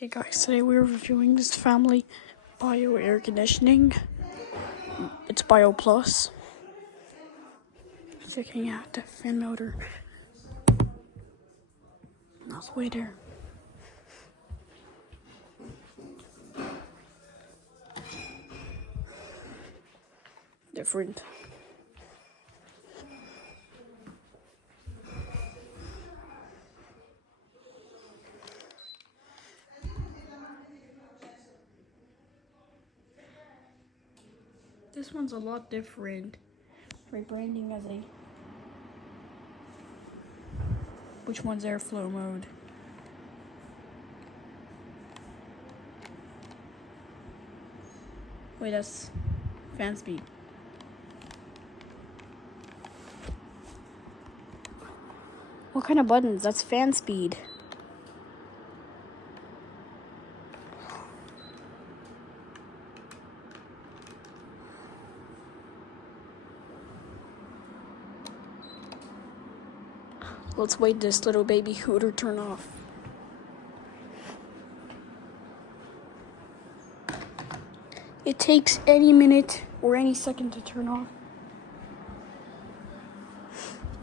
Hey guys, today we're reviewing this family bio air conditioning. It's Bio Plus. Checking out the fan motor. That's way there. Different. This one's a lot different. Rebranding as a. Which one's airflow mode? Wait, that's fan speed. What kind of buttons? That's fan speed. Let's wait this little baby hooter turn off. It takes any minute or any second to turn off.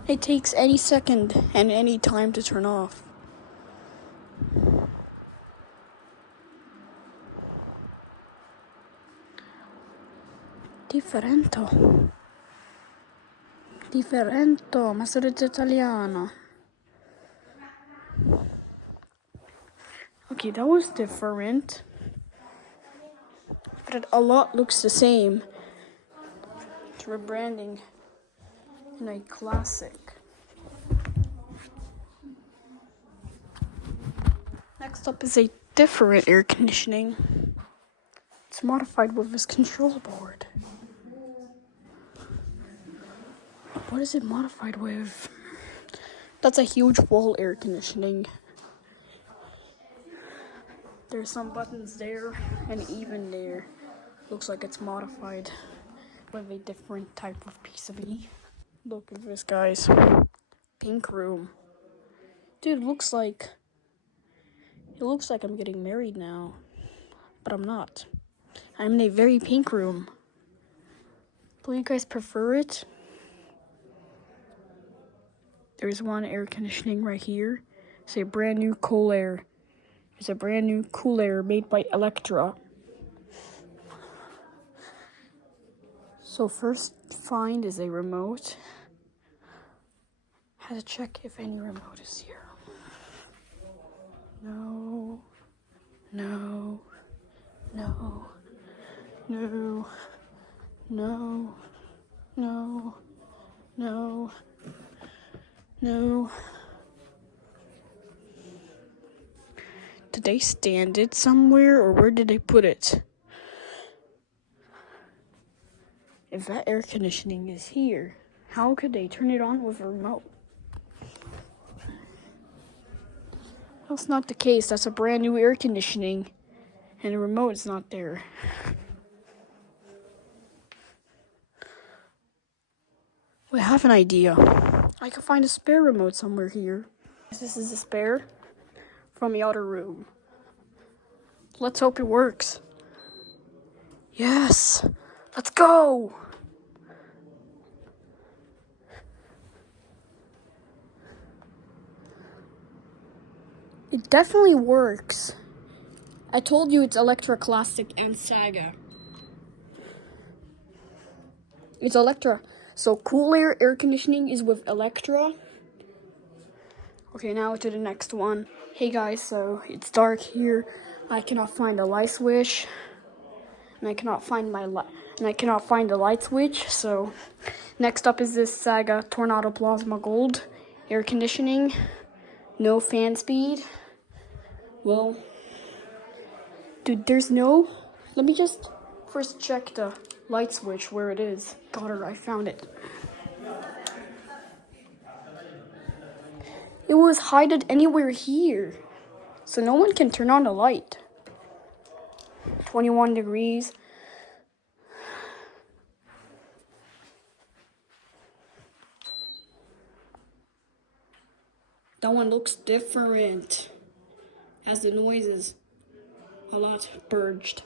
It takes any second and any time to turn off. Differento, ma sono italiano. Okay, that was different. But a lot looks the same. It's rebranding in a classic. Next up is a different air conditioning. It's modified with this control board. What is it modified with? That's a huge wall air conditioning. There's some buttons there and even there. Looks like it's modified with a different type of PCB. Look at this, guys. Pink room. Dude, it looks like I'm getting married now. But I'm not. I'm in a very pink room. Do you guys prefer it? There's one air conditioning right here. It's a brand new CoolAir. It's a brand new CoolAir made by Electra. So first find is a remote. Had to check if any remote is here. No. No. No. No. No. No. No. No. Did they stand it somewhere, or where did they put it? If that air conditioning is here, how could they turn it on with a remote? That's not the case. That's a brand new air conditioning, and the remote is not there. Wait, I have an idea. I can find a spare remote somewhere here. This is a spare from the other room. Let's hope it works. Yes! Let's go! It definitely works. I told you it's Electra Classic and Saga. It's Electra. So CoolAir air conditioning is with Electra. Okay, now to the next one. Hey guys, so it's dark here. I cannot find the light switch. And I cannot find the light switch. So next up is this Saga Tornado Plasma Gold air conditioning. No fan speed. Well, dude, there's no. Let me just first check the light switch where it is. Got it, I found it. It was hidden anywhere here, so no one can turn on the light. 21 degrees. That one looks different. Has the noises. a lot purged.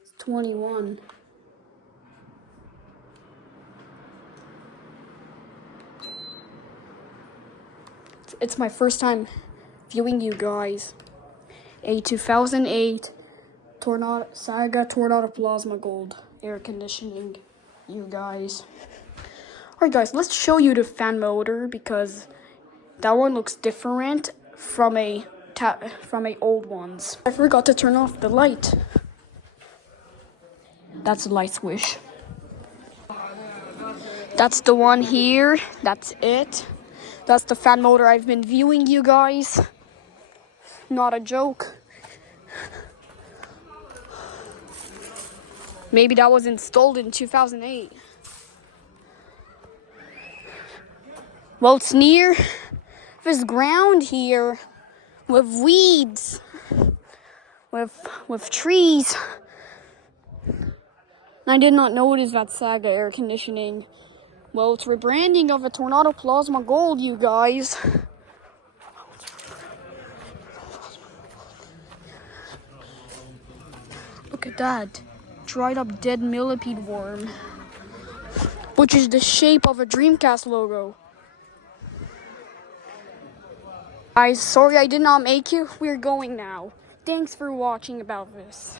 It's 21. It's my first time viewing you guys. A 2008 Saga Tornado Plasma Gold air conditioning, you guys. Alright guys, let's show you the fan motor because that one looks different from a old ones. I forgot to turn off the light. That's the light switch. That's the one here. That's it. That's the fan motor I've been viewing, you guys. Not a joke. Maybe that was installed in 2008. Well, it's near this ground here with weeds, with trees. I did not notice that Saga air conditioning. Well, it's rebranding of a Tornado Plasma Gold, you guys. Look at that. Dried up dead millipede worm. Which is the shape of a Dreamcast logo. Guys, sorry I did not make you. We're going now. Thanks for watching about this.